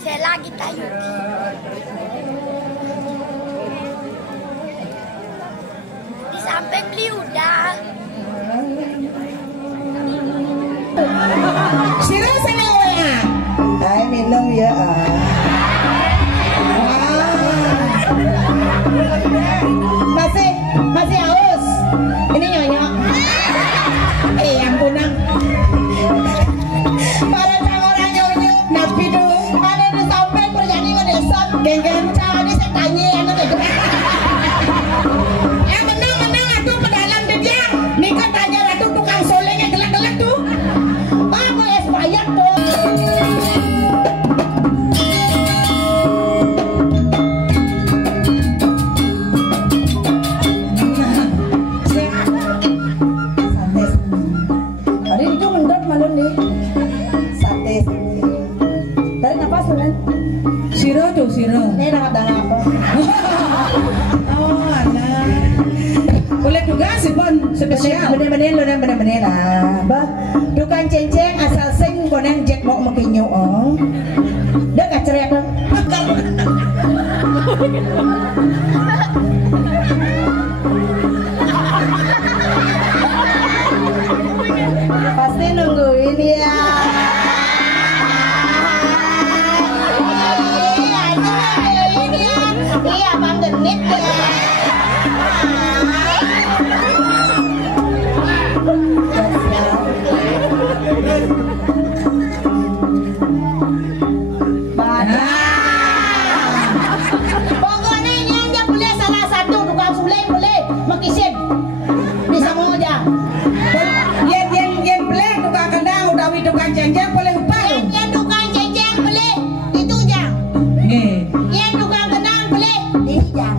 Sela kita Yuki. Di samping beli udah. Sira sana WA. Ay minum ya. Masih haus. Ini nyonya. Yang punang. Para orang nyonya nabi tuh ada di samping perjani ngedesak geng-geng cawan ini saya tanya anak itu. Yang menang atuh pedalang dediang. Nika tanya atuh tukang soleng yang gelak-gelak tuh. Aku es banyak tuh. Siro. Ini nakadala ako. Oh, anak. Boleh juga sih, Bon. Spesial. Bener-bener lah. Bah, tukang cenceng asal sing koneng Jack mau makinyo, oh. Dia kacerek lah. Pasti nungguin ya. Iya, Bang Genit ya. Pokoknya nyanya boleh salah satu tukang sule boleh makisin di Samosir. Yen boleh tukang kendang utawi tukang cengceng boleh upah. Yen tukang cengceng boleh itu jang. Yen tukang kendang boleh ini jang.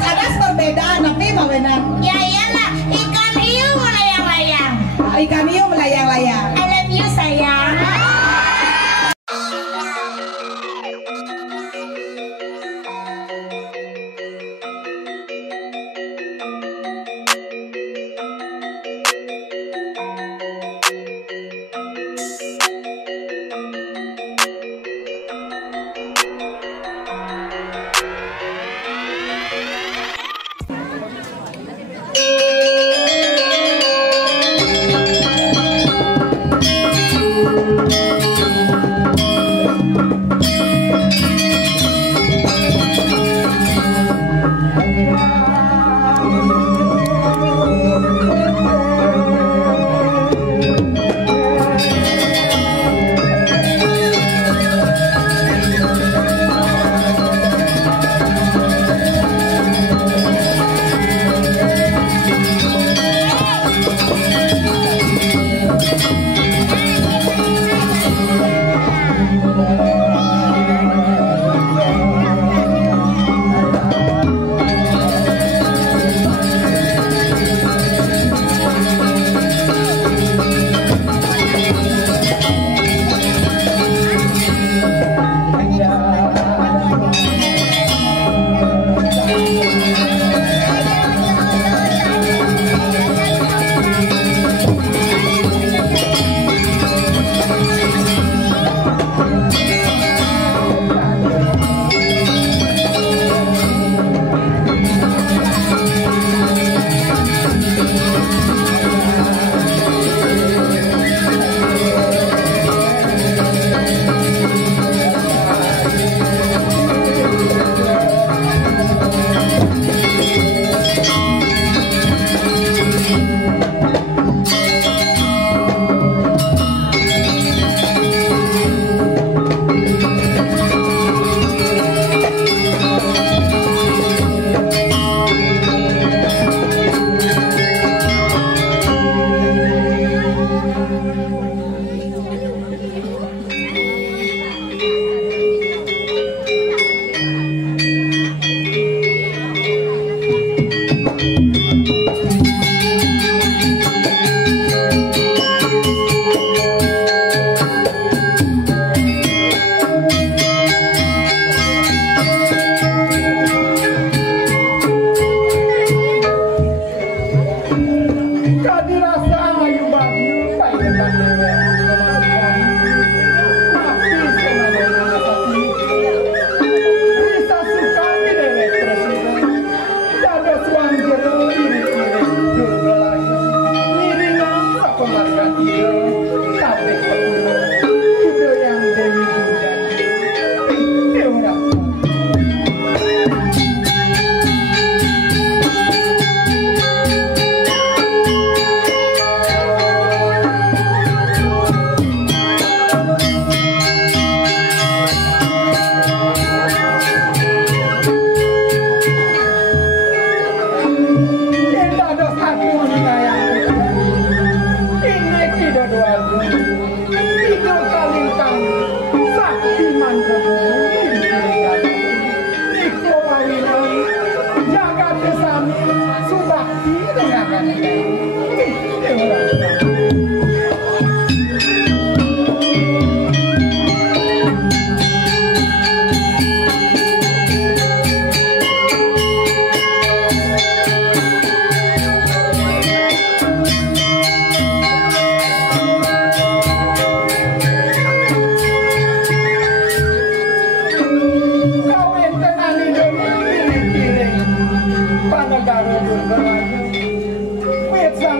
Adas perbedaan tapi mau benar. Ya iyalah ikan hiu melayang-layang. Ikan hiu melayang.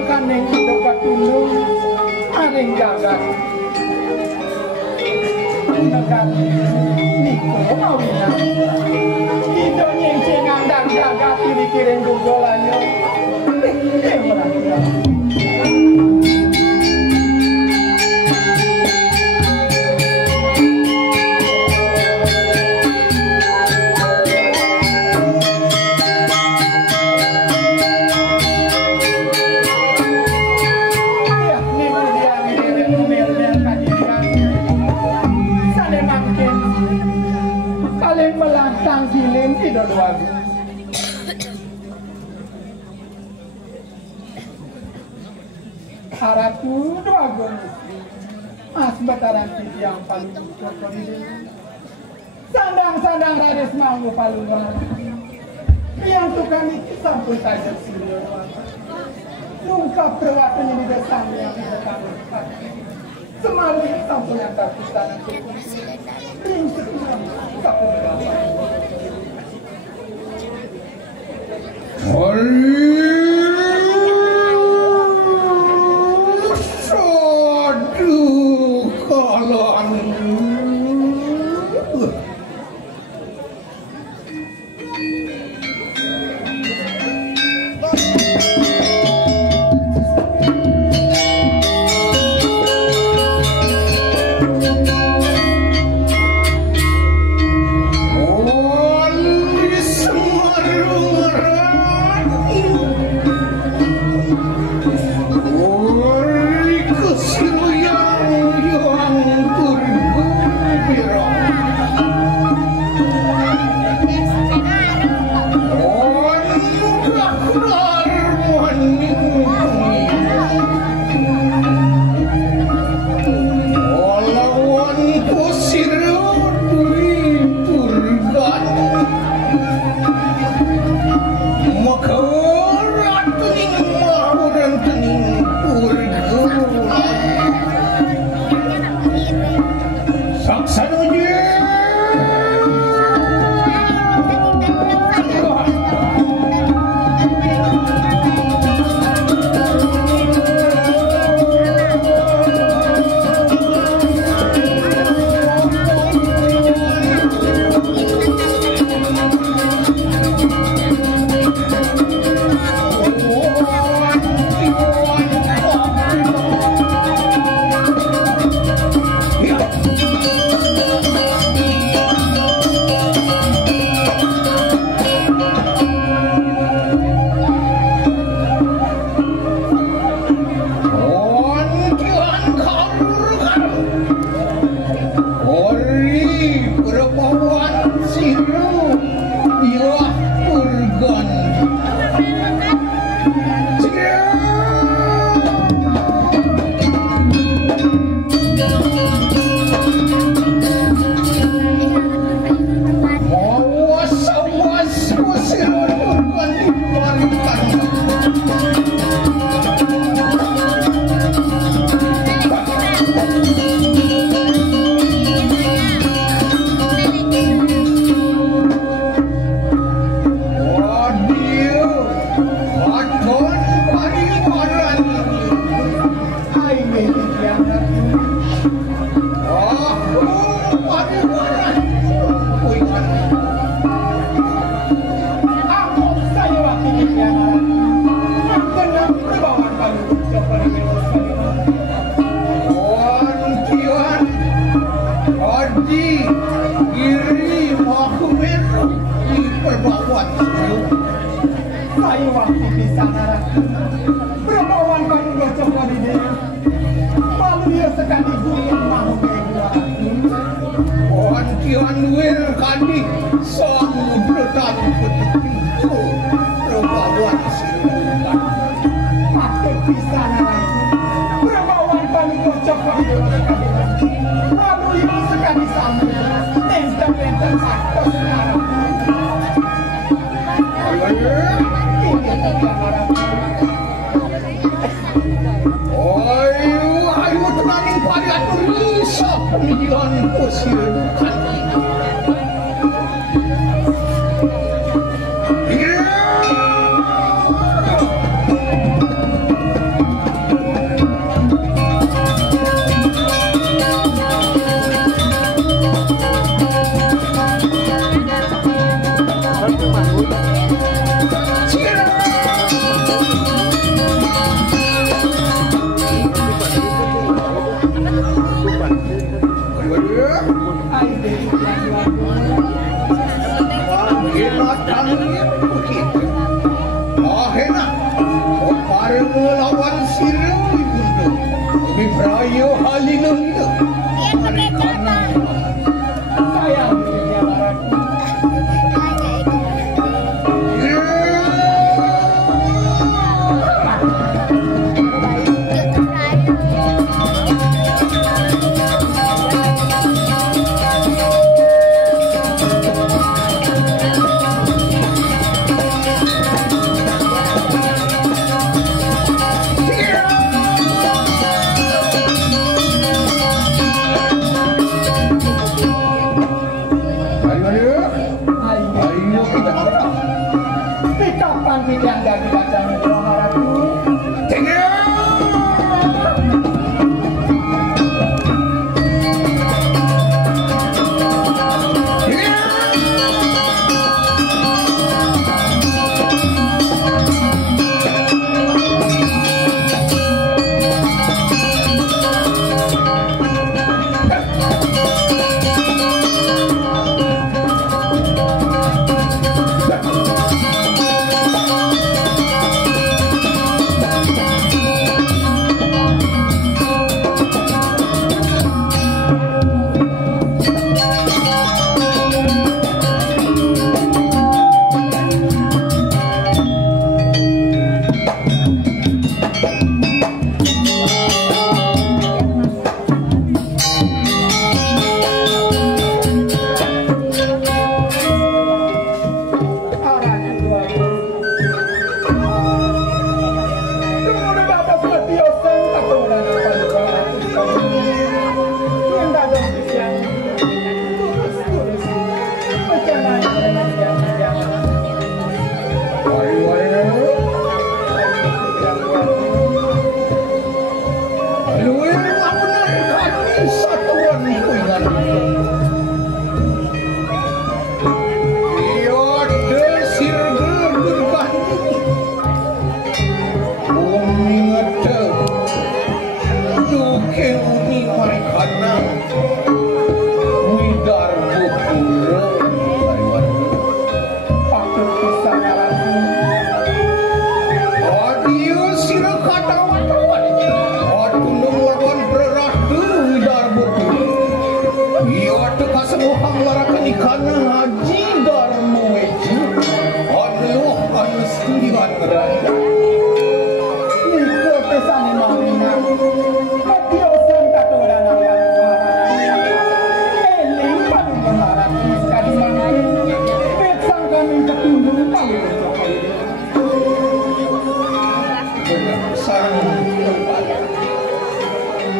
mangkaning kita patulung aring jagat nekan niko mawina kita nyengceng andang jagat ini kiring gugolannya Harapku doakan Mas bataran yang paling cocok ini sandang-sandang rades mau palungan yang tukang itu sampun saja sini lengkap perwatan ini desanya semalu sampun yang tak kita nanti prinsip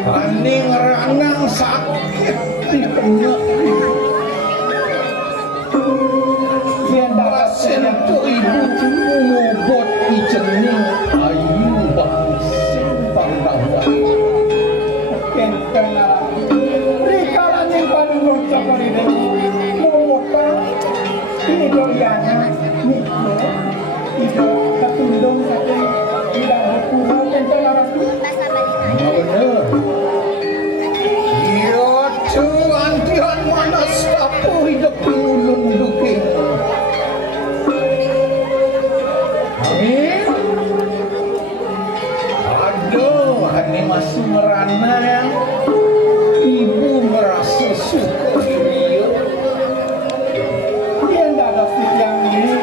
Aning ranang sakit di tengah Basen tu ibu ngobot ijening ayu bangsin bangdawa Kentana Rikalan yang panunod sa koride Mumuka Ido yana Niko Ido katundong sa ating Ilang hapuro Kentana ratu bener iya tu antian mana sapu hidup ulun duking aduh ini masih merana yang ibu merasa syukur dia Dia ndak ada yang ini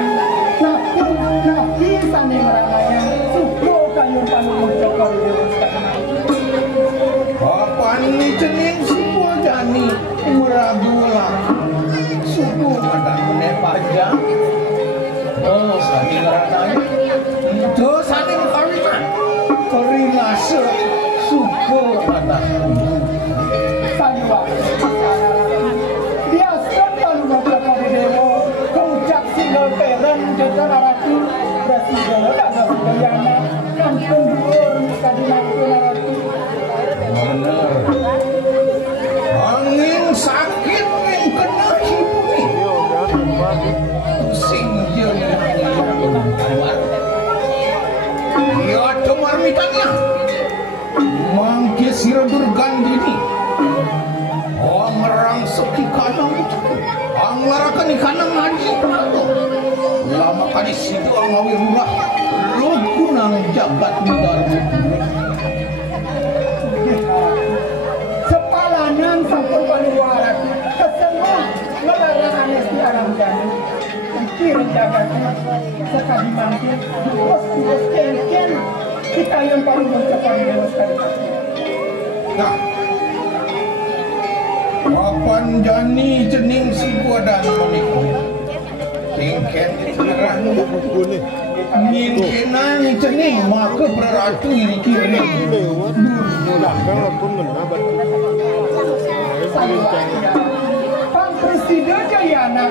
Nafi sani meramanya Suko kayu panunod sa koride Bapak ini cening semua jani meragulah suku madang menepaja oh saling rananya itu saling karina karina suku madang Saywa Dia sekarang mengucapkan dewa Keucap single parent Jika naratu Presiden Ada Sudayana Kampung Duur Kadinatu naratu benar angin sakit yang kena ibu nih pusing dia ya cuma mitanya mangke siradur gandhi ini oh merang seki kanang ang larakan ikanang ngaji lama kali situ ang ngawi rumah lugu nang jabat midar Sepalanan sampun panuwarat Kesemua melarang anesti alam jani Kirim jagatnya Sekali mangkin Dukos ken-ken Kita yang paling mengucapkan dewa sekali nah kapan jani jening si buadan menikah tingken diterang Mingkinan cening maka beratu ini kiri Pak Presiden Jayana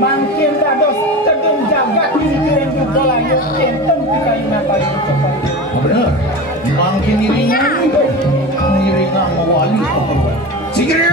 Mangkin dados cedung jagat ini kirim juga layu Kenten kita ingat paling ucapan bener mangkin iringan itu iringan mewali sikir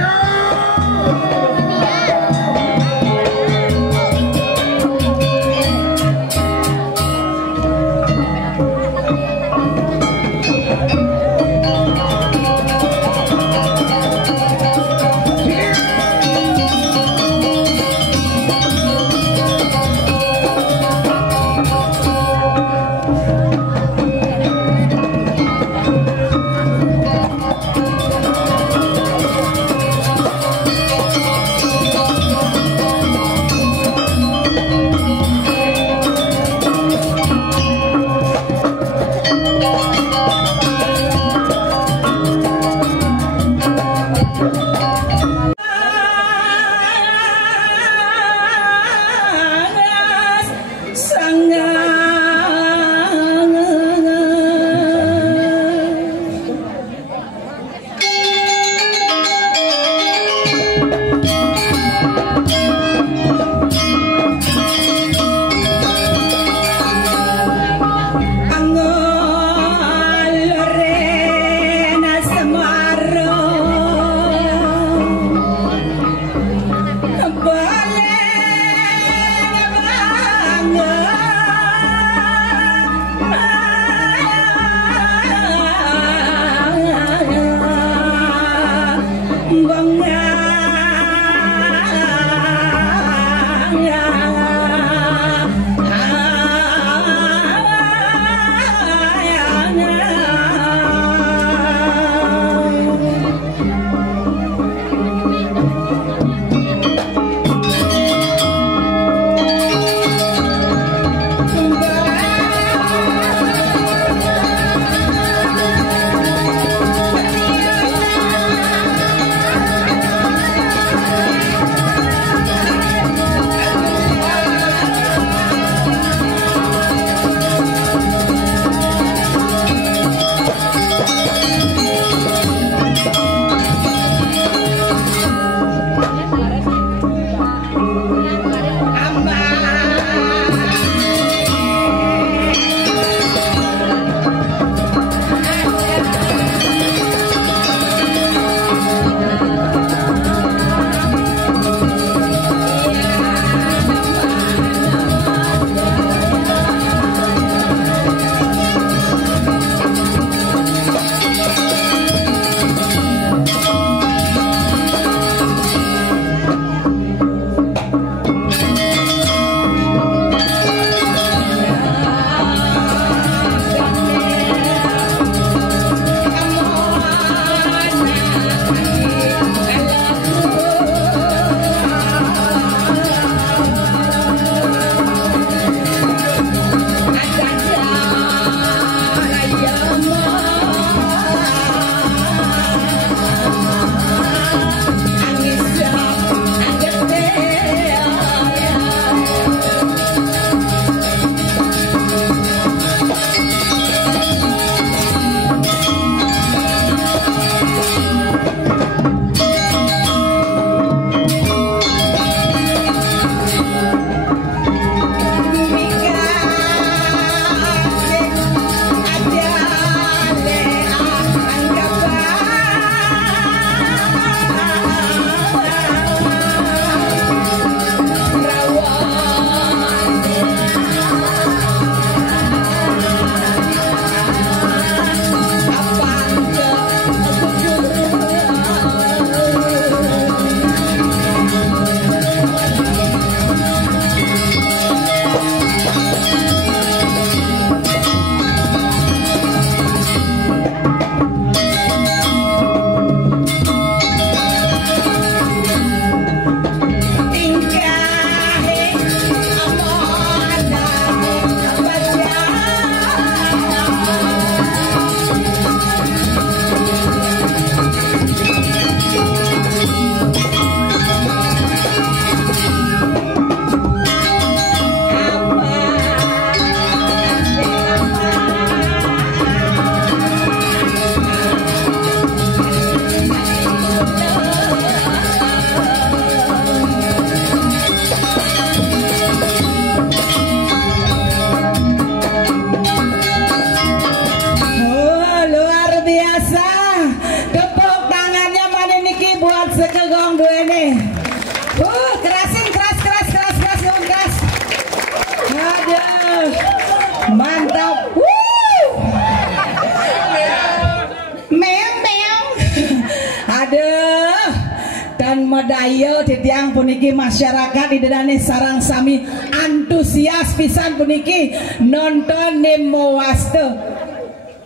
sumedaya titiang puniki masyarakat di dedane sarang sami antusias pisan puniki nonton Nemo Waste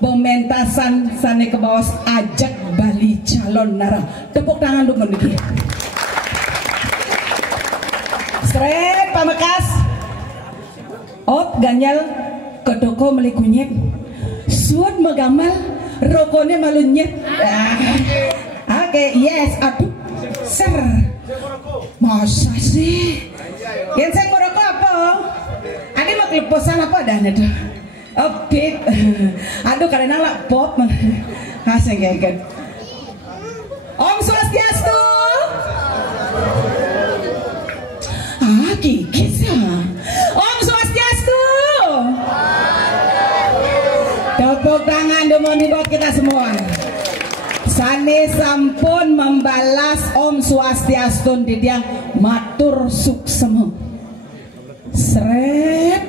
pementasan sane ke bawah ajak Bali calon nara. Tepuk tangan dulu puniki. Sret pamekas ot ganyal kedoko melikunyet suat megamal rokone malunyet. Oke, yes, aduh ser masa sih yang saya merokok apa ada mau kelepasan apa dah itu update aduh karena lah pop hasil kayak Om Swastiastu kikis ya Om Swastiastu tepuk tangan demi buat kita semua. Sane sampun membalas Om Swastiastu didiang matur suksema. Sret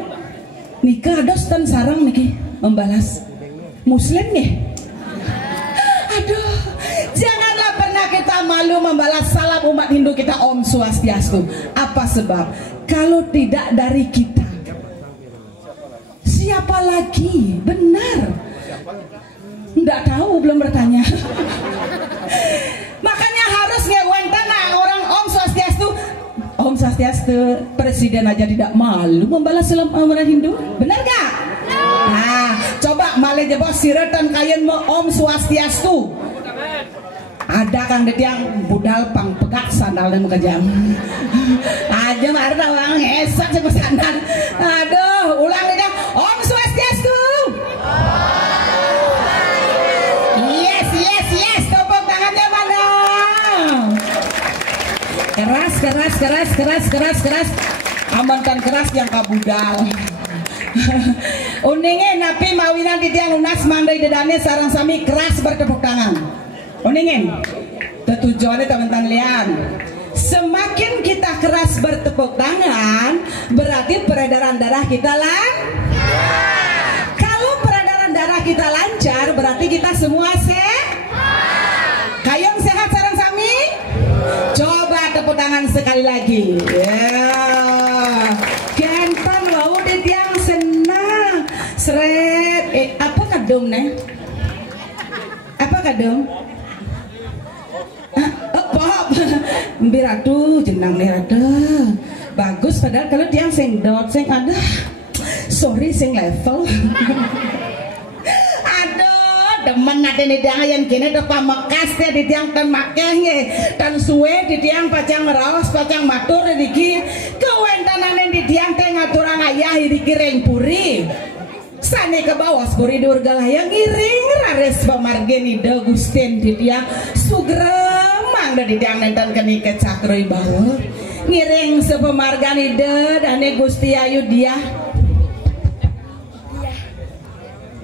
nikah dos dan sarang niki membalas Muslim nih. Aduh, janganlah pernah kita malu membalas salam umat Hindu kita Om Swastiastu. Apa sebab? Kalau tidak dari kita, siapa lagi? Benar. Nggak tahu, belum bertanya. Makanya harus ngewentana orang Om Swastiastu. Om Swastiastu, presiden aja tidak malu membalas salam umat Hindu. Benar gak? Nah, coba malih jebos siretan kayen mau Om Swastiastu. Ada kang detiang budal pang pegak sandal dan kejam. Aja marah orang esak sih sandal. Aduh, ulang dia Om Swastiastu. Yes, tepuk tangannya mana? Keras. Amankan keras yang kabudal. Uninge napi mawinan titiang lunas mandai dedane sarang sami keras bertepuk tangan. Uningen. Tujuannya teman-teman lian. Semakin kita keras bertepuk tangan, berarti peredaran darah kita Kalau peredaran darah kita lancar, berarti kita semua Kayong sehat sarang sami? Coba tepuk tangan sekali lagi. Ya. Kentan wau ditiang senang. Sret. Apa kadung nih? Apa kadung? Pop. Biratu jenang nih ada. Bagus padahal kalau tiang sing dot sing ada. Sorry sing level. Demen nate ni tiang yang kini tu pamekas dia di tiang tan makanya tan suwe di tiang pacang raos pacang matur diki kewentanan di tiang teh ngaturang ayah diki rengpuri sane ke bawah puri durgalah yang ngiring rares pamargen ide gusten di tiang sugremang di tiang nenten keni kecakroi bawah ngiring sepemargan ide dane gusti ayu dia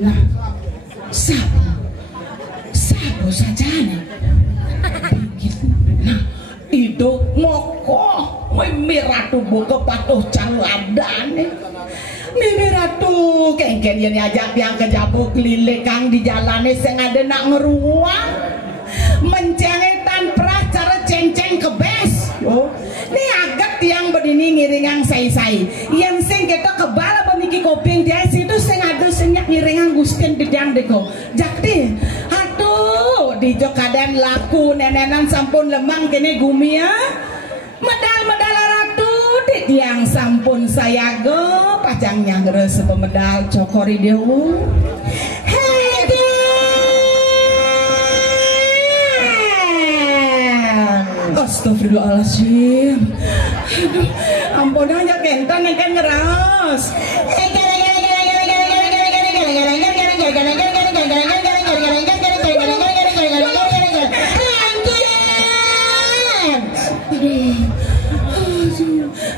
nah sabu saja nih. Nah, itu moko, miratu buka patuh caladane. Miratu kengken yang ajak yang kejabuk lile kang di jalane sing ada nak ngeruang, mencengetan perah cara ceng-ceng kebes. Oh, ini agak tiang berdini ngiringang say-say. Yang sing kita kebal pemiki koping dia situ sing ada senyak ngiringang gusten bidang deko. Jakti, aduh, di jokadan laku nenenan sampun lemang kene gumia. Medal-medal ratu di tiang sampun saya go pacangnya ngeres pemedal cokori dewu. Astagfirullahaladzim. Aduh, ampun aja kentan kan ngeras.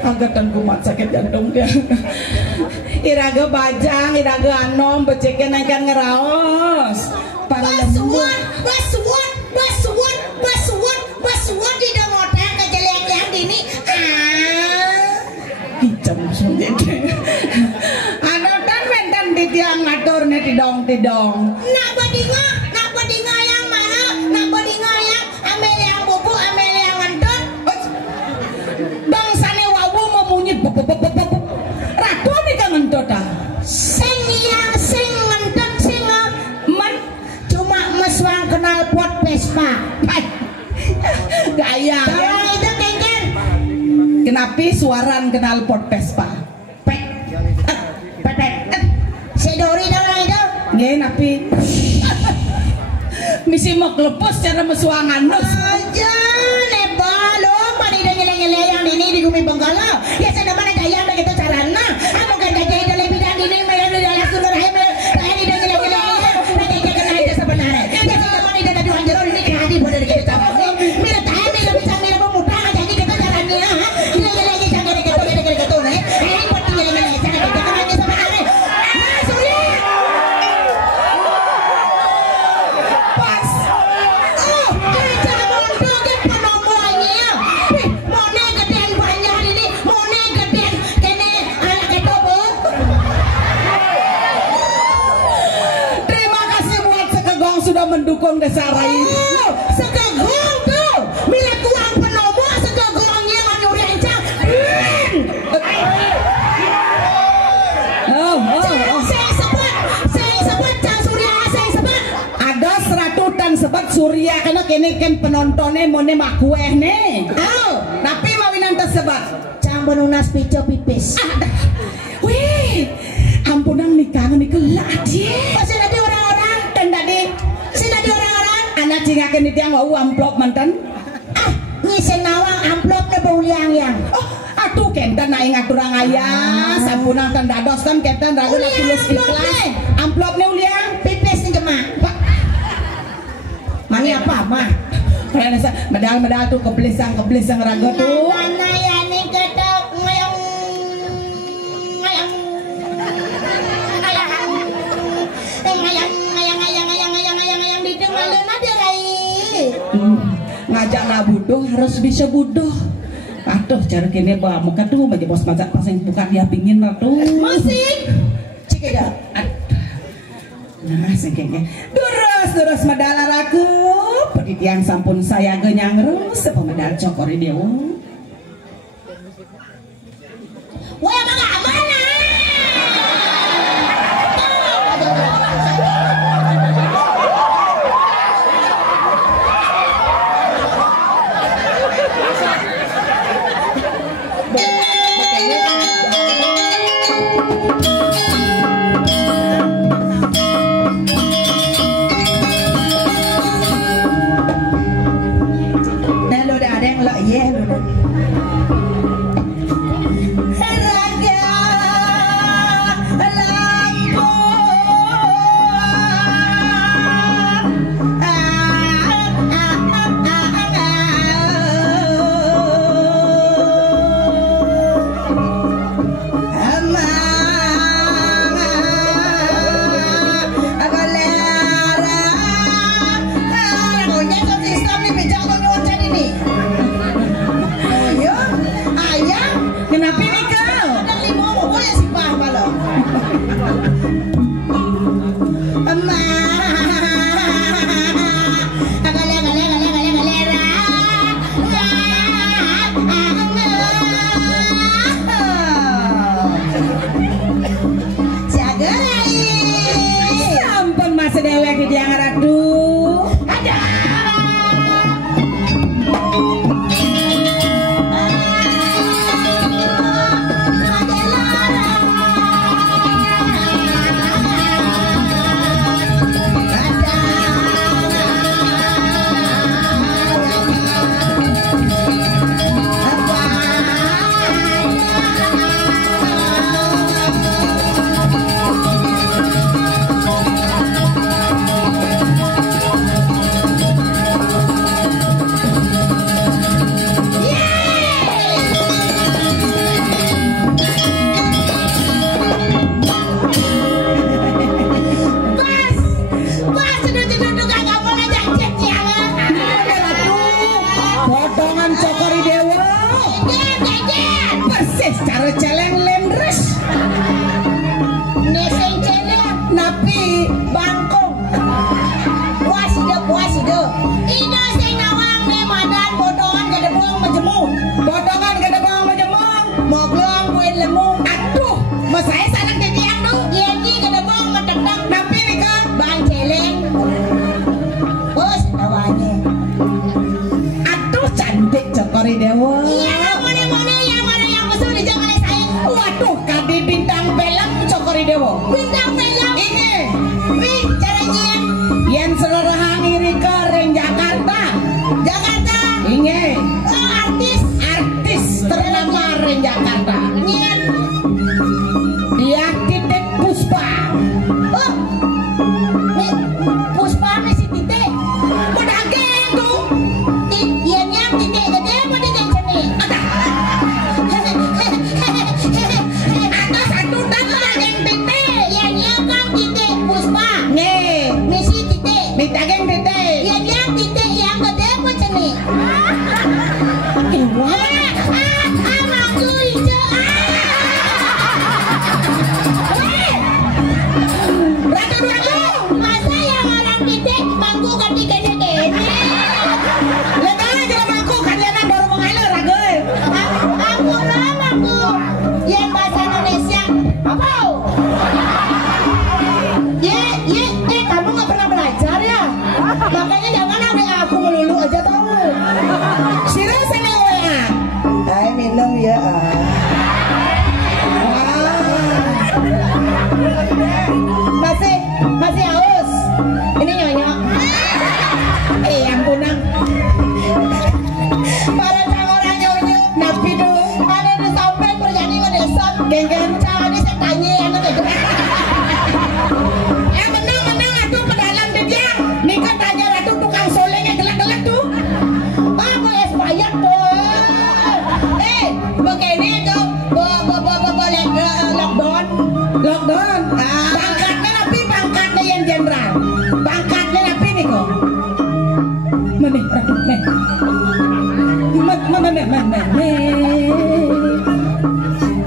Angkatan kumat sakit jantung dia. Iraga bajang, iraga anom, becekin kan ngeraos. Para lembut. Basuan di dengotan kejelek-jelek dini. Hijam sendiri. Anotan mentan di tiang ngatur nih tidong. Nak badinga yang mana? Nak badinga yang amel yang bubu, amel yang ngentut. knalpot Vespa. Gaya. Kalau itu kengken. Kenapa suaran knalpot Vespa? Pek. Pek. Si Dori dong itu. Nggih, napi. Misi mau lepas cara mesuangan nos. Aja nebalo pani ngele-ngele yang ini di Gumi Benggala. Ya sana mana dayang begitu carana. Amo kan dajai dalam bidang ini mayar dalam surga rahim. Tadi ngele-ngele. Nanti jangan aja sebenarnya. Ya sana mana ada tuan jero ini kadi bodoh gitu caranya. Mira tahu mira bisa mira pemuda aja gitu caranya. Ngele-ngele jangan gitu nih. Pati ngele-ngele jangan gitu aja sebenarnya. Surya. Sudah mendukung desa Rai. Segegong tuh, mila kuang penomo segegongnya manyuri encang. Saya sebut Cang Surya, saya sebut. Ada 100 tan sebab Surya karena kene kan penontonnya mau mak kue nih. Tapi mawinan tersebut. Cang benunas pico pipis. Wih, ampunan nikah kelak dia. Masih ada orang-orang Dan tadi sini ada orang-orang. anak cingakan itu yang mau amplop mantan. Ngisi nawang amplopnya bau liang-liang. Oh, atuh kenten naik ngaturang ayah. Sampunan tan dados kan kenten ragu nak tulis ikhlas. Amplopnya uliang. Pipis nih gemak. Mani apa mah? Medal-medal tuh kebelisang ragu tuh. Mana ya nih ketok ngayang di tengah luna dia Rai. Ngajak lah budoh harus bisa budoh. Aduh cara kini bawa muka tuh bagi bos masak pasang buka dia pingin lah tuh. Masih cik aja. Nah sengkengnya durus medal aku penitian sampun saya genyang terus sepemedal cokori dia. Wah emang gak mana? Nah lo udah ada yang lo iya lo. Raga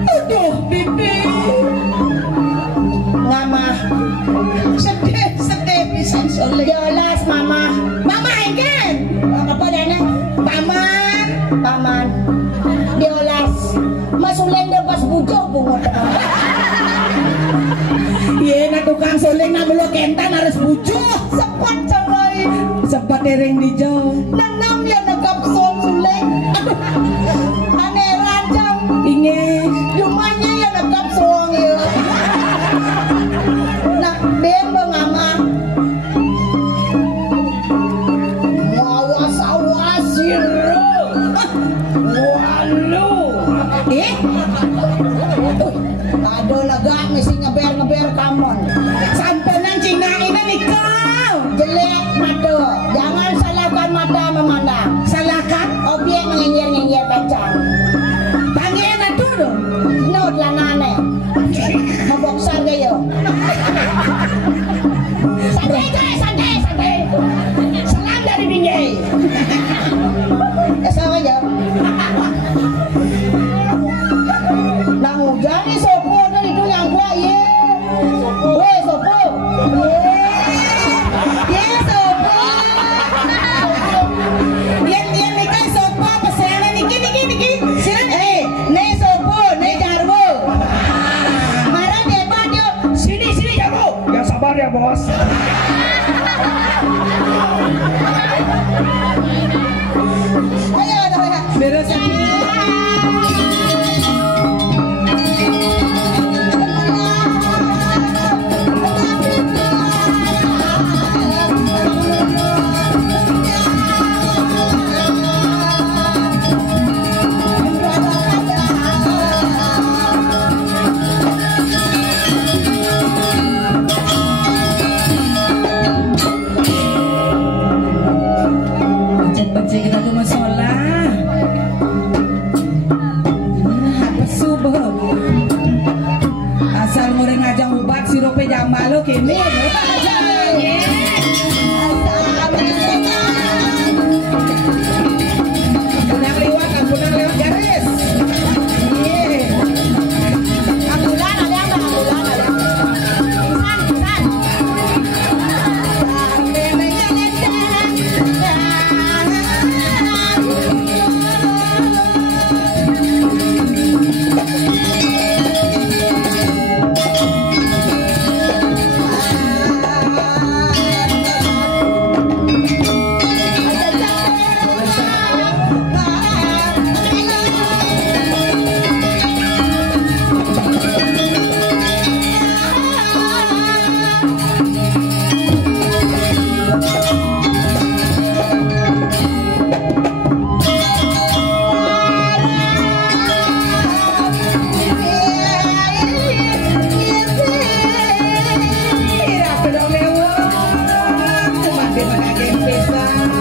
Aduh, bibi. Mama. Sedih pisan soleh. Jelas mama. Mama ingin. Apa dana? Paman. Paman. Jelas. Masuleng dia pas bujuk bunga. Iya, na tukang suling na belum kentan harus bujuk. Sepat cawai. Sempat dereng di jauh. Nanam ya nakap suleng. Aduh. Ane rancang. Ingin. Rumahnya ya nakap suang ya. Nak ben mama. Awas siro. Walu. Aduh lega mesti ngeber kamon. Sampenan Cina ini nikah. Jelek mata. Jangan salahkan mata memandang. Salahkan. Objek mengenyir-ngenyir kacang. Tangian atuh dong. Nod lah nane. Maboksar gayo. Santai guys, santai. Salam dari Binjai. Sama aja. Nang hujan ni sopo kan itu yang kuat ye. Woi sopo. Ye sopo. Yang nikah sopo pesanan niki. Eh, ne sopo, ne jarwo. Marah debat yo. Sini Jarwo. Ya sabar ya, Bos. Ayo. Beres aku. Baca kita tuh masalah. Apa subuh? Asal mureng ngajang ubat sirope jambalo kene. Punang lewat garis. Ambulan ada apa? Pisan.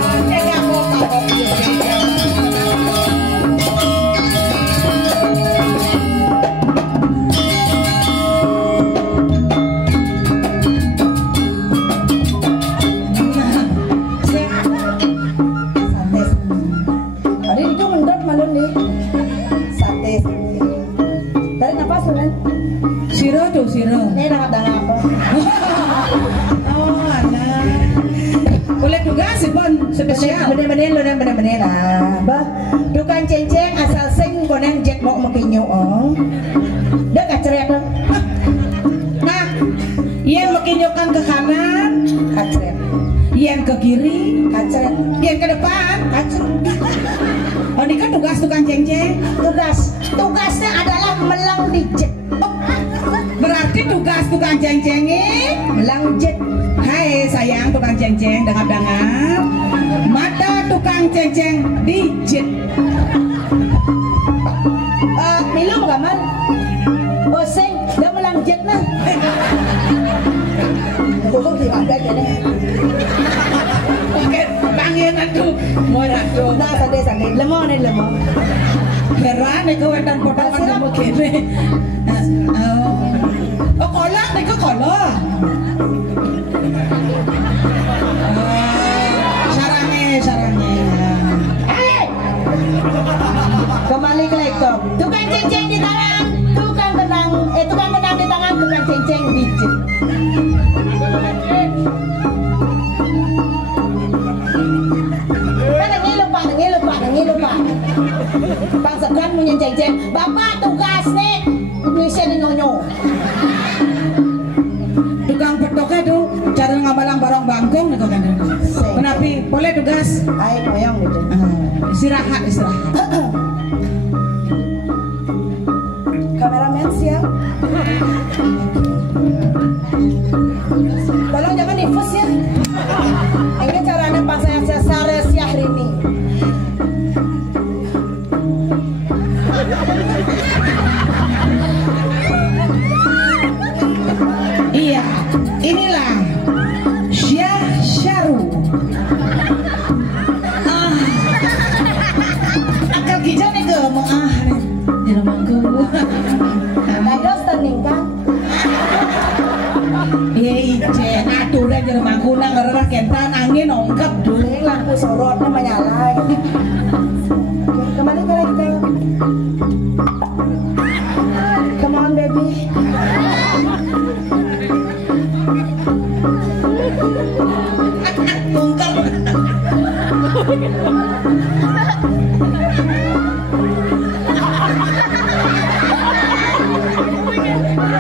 Siro. Ini nakadang apa? Oh, anak. Boleh juga sih, Bon. Spesial. Bener-bener lah. Bah, tukang cenceng asal sing koneng jet mau makinyo oh. Dah kacret lah. Nah, yang makinyokan ke kanan, Kacret. yang ke kiri, Kacret. yang ke depan. Kacret. Oh, ini kan tugas tukang cengceng. Tugasnya adalah melang di jet. Berarti tugas tukang cengceng ini Melang jet. hai sayang tukang cengceng, dengar-dengar. Mata tukang cengceng dijit. Minum kaman. Oh sing, dah melang jet nah. Oh, di mana jadi? Oke, tangian tuh, murah tuh. Nah, sade lemon. Heran nih kawetan potongan kamu kene. Oh, kolak nih ke kolak. Sarangnya. Bapak tugas nih ngisi nyonyo. Tukang petoknya tuh cara ngabalang barang bangkong nih kan. Kenapa? Boleh tugas? Ayo moyong gitu. Istirahat. Kameramen siap. Tolong jangan difus ya. Ini caranya pas saya sare Syahrini. Iya, inilah Syaru. Akal hijau nih ke mau di rumahku. Dados tening kan? Iya ijen, atuh dah di rumahku nang ngerah kentan angin ongkap dulu. Ini lampu sorotnya menyala. Kemana kalian kita? Come on baby. Tungkar.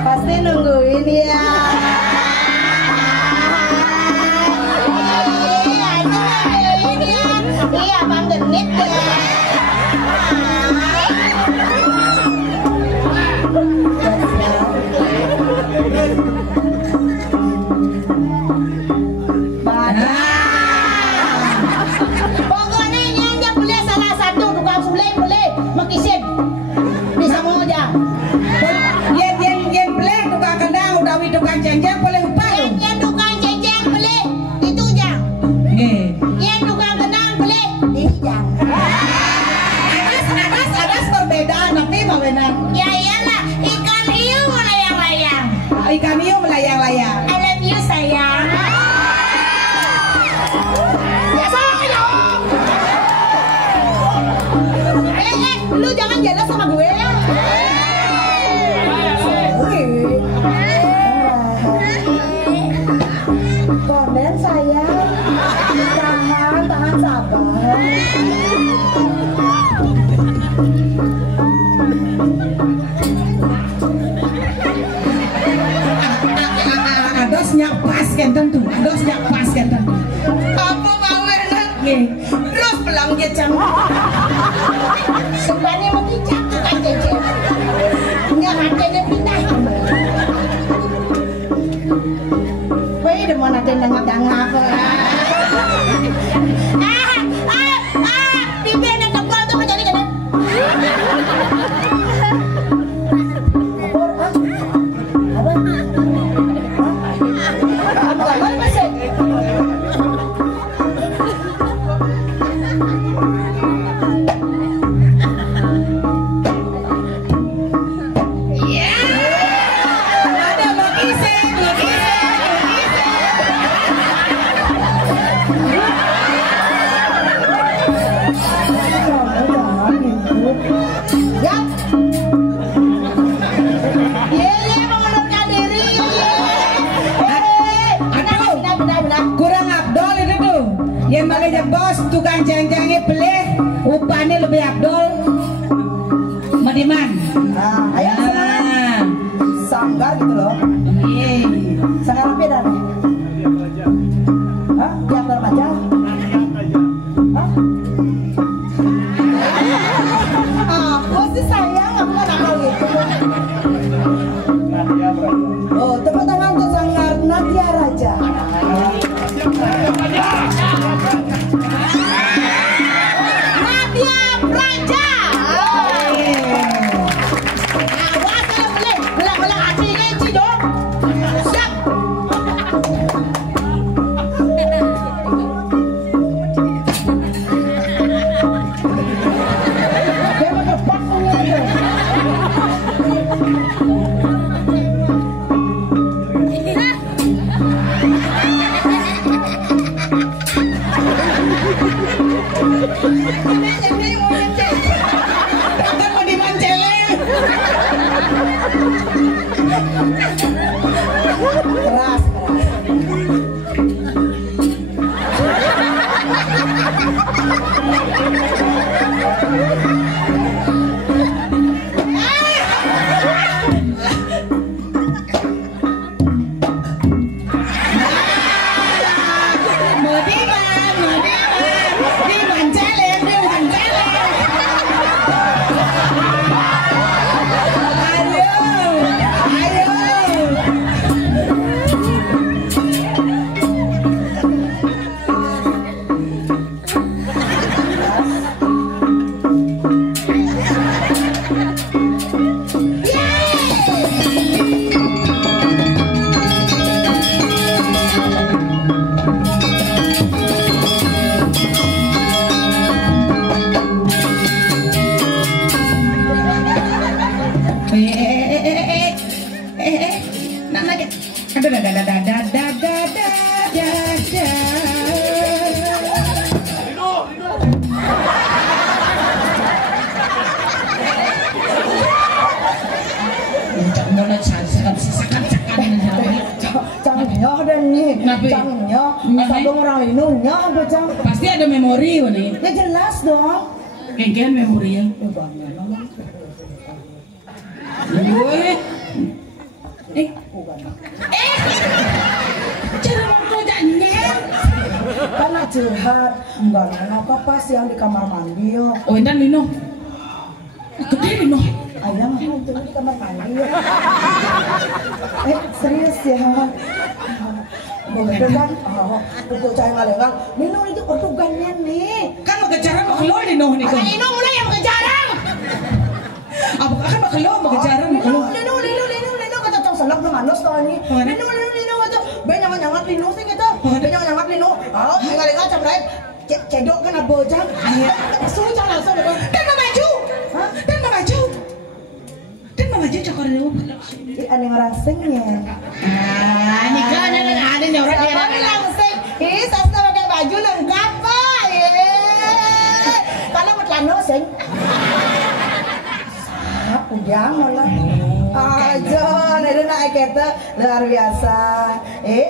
Pasti nungguin ya. Iya, Bang Genit ya. Pokoknya nyanyi boleh salah satu tukang sule boleh makisin di Samosir. Yen boleh tukang kendang utawi tukang jenjang boleh upah. Yang tukang ceceng boleh itu jang. Yang tukang kendang boleh ini jang. Ada perbedaan tapi mau benar. Ya iyalah, ikan hiu melayang-layang. Ikan hiu melayang-layang. I love you sayang. Ya sayang. Lu jangan jelas sama gue ya. Konden sayang. Tahan sabar. Adosnya pas kan tentu. Adosnya pas kan tentu. Apa mau enak? Terus pelang jecang. Sebenarnya mau dicak kan jeceng. Nggak hatinya pindah. Wih, udah mau nanti dengap-dengap. Bibirnya tebal tuh mencari kan? Yang makanya bos tukang jang-jangnya beli upahnya lebih abdol. Madiman. Nah, ayo semangat. Sanggar gitu loh. Sanggar apa dah? Hah? Tiap remaja? Hah? Aku sih sayang, aku kan nakal gitu. Oh, tepuk tangan untuk Sanggar Nadia Raja. Nadia Raja. Awas kalau boleh, belang-belang hati ini cidok. Siap. Dia mau tepak punya itu. Akan mau dimanceleng. Keras. banyak bocah. Pasti ada memori nih. Ya jelas dong. Kengken memori ya. Gue. Cara waktunya. Karena curhat. Enggak apa pas yang di kamar mandi yo. Oh, entar Lino. Gede Lino. Ayang aku itu di kamar mandi yo. Serius ya. Begitu kan, pukul cahaya ngalengan. Lino itu ortugannya nih. Kan mau kejaran mau keluar Lino nih kan. Lino mulai yang kejaran. Apa kan mau keluar mau kejaran mau keluar. Lino kata tong selak nang anos to ini. Lino kata benyangat Lino sih kita. Benyangat Lino. Oh, ngalengan cabrai. Cedok kan abojang. Susah langsung deh. Dan mau maju. Hah? Dan mau maju. Dan mau maju cokor Lino. Ada yang rangsingnya. Ini kan ada nyorak dia. Siapa langsing? Ih, Sasna pakai baju lengkap, Pak. Kalau mau celana sing. Ujang malah. Aja, ada nak kita luar biasa.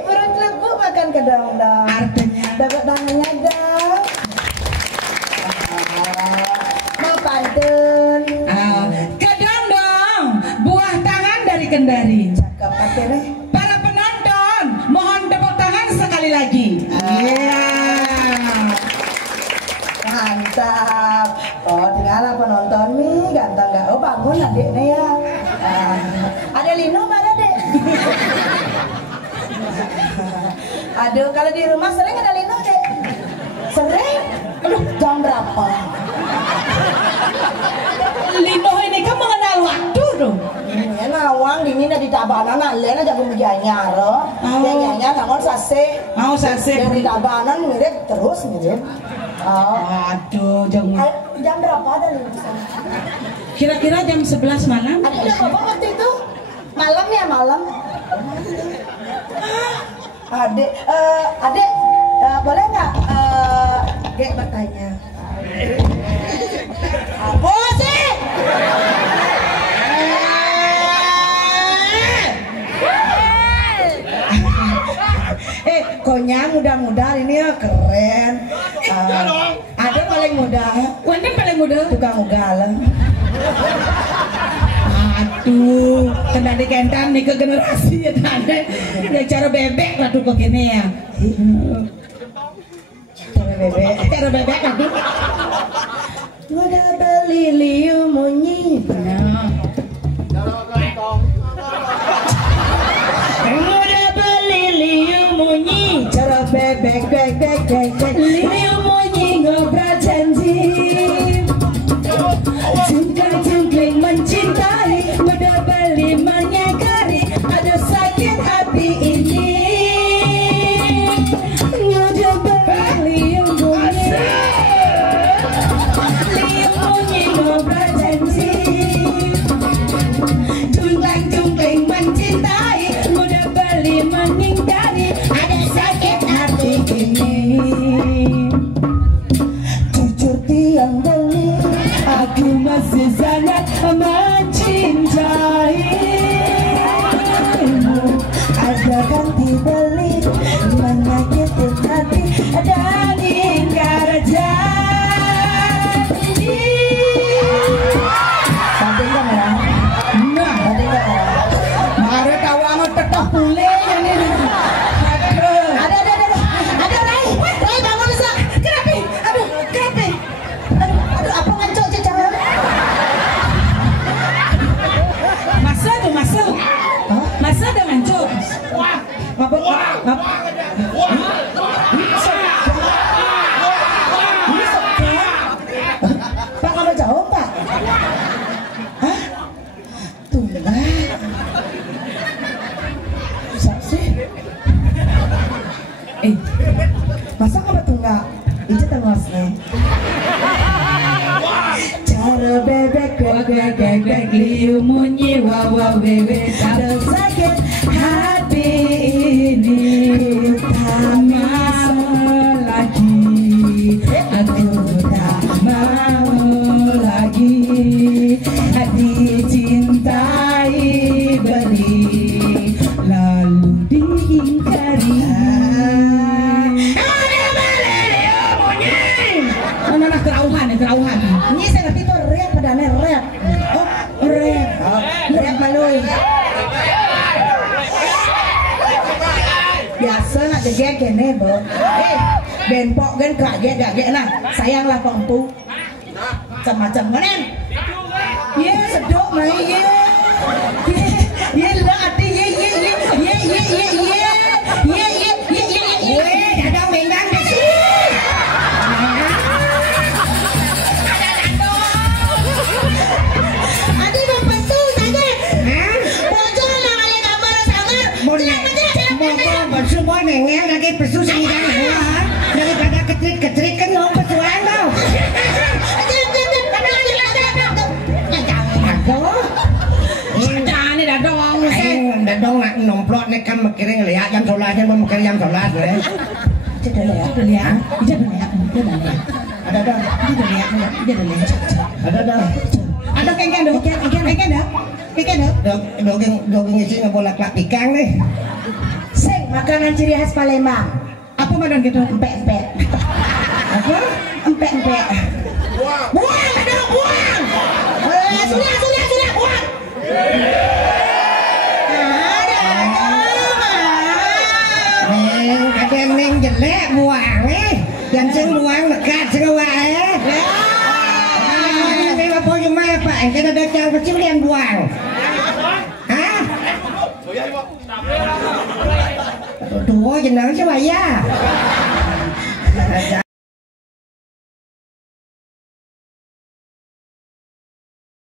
Urut lebu makan kedong-dong. Artinya dapat tangannya dong. Mau pantun. Kedong dong. Buah tangan dari Kendari. Cakep pakai deh. Para penonton, mohon tepuk tangan sekali lagi. Mantap. Oh, tinggal penonton nih, ganteng gak? Oh, bangun adiknya ya. Ada Lino mana dek? Aduh, kalau di rumah sering ada Lino dek? Sering? Aduh, jam berapa? Lino ini kan mengenal waktu dong. Ini nawang dingin di tabanan alena jago menjanya roh. Yang nyanyi ngangon sase. Mau sase. Yang di tabanan mirip terus mirip. Oh. Aduh, Jam berapa ada Lino? kira-kira jam 11 malam. Ada udah bapak waktu itu? Malam ya malam. Adek, boleh nggak? Gek bertanya. Apa sih? Konyang muda-muda ini ya keren. Ada paling muda. Wanda paling muda. Tukang ugal. Aduh, kena dikentan nih ke generasi ya tante. Ya cara bebek lah tuh kok gini ya. Cara bebek aduh. Udah beli liu munyi. Nah. Udah beli liu munyi. Cara bebek Liu munyi ngobrol janji. Jungkling mencintai, udah beli menyekari, ada sakit hati ini. Udah beli liu munyi ngobrol janji. Jungkling mencintai, udah beli menghindari, ada sakit hati ini. jujur tiang beli. Aku masih sangat mencintaimu. Ada ganti beli menyakiti hati Dan ingkar janji. Banting kan ya? Nah, Banting kan ya? mari kawangan tetap boleh ini. Ada Rai bangun bisa. Kenapa? Aduh apa ngancok cecah? Masa ada ngancur. Pak kamu jauh Pak? Hah? Tunggu. Bisa sih? Masa kamu tunggu? Itu termasnya. Cara bebek liu munyi wawa bebek ada sakit hati ini. Tak mau lagi, aku tak mau lagi dicintai beri lalu diingkari. Udah beli kene bo. Benpok kan gak nah. Sayanglah pempu. Macam-macam mana? Ye sedok mai ye. Ye lah ati ye. Dadang mengang di sini. Adi membantu saja. Bocor lah kali kamar sangar. Semua mengang lagi pesu sanggang daripada kecrik kan mau pesuan tau. Dadong nak nomplok nek kan makiring lihat jam sholat jam makiring jam sholat le. Ada kengkeng dong. Dogeng isi ngebolak lak ikan nih. Sing makanan ciri khas Palembang. Apa madan gitu? Empek-empek. Apa? Empek-empek. Buang, ada buang. Sudah buang. Kadang neng jelek buang dan sing buang dekat sing wae. Ini apa cuma apa? Kita ada cara kecil yang buang. Hah? Tuh jenang siapa ya?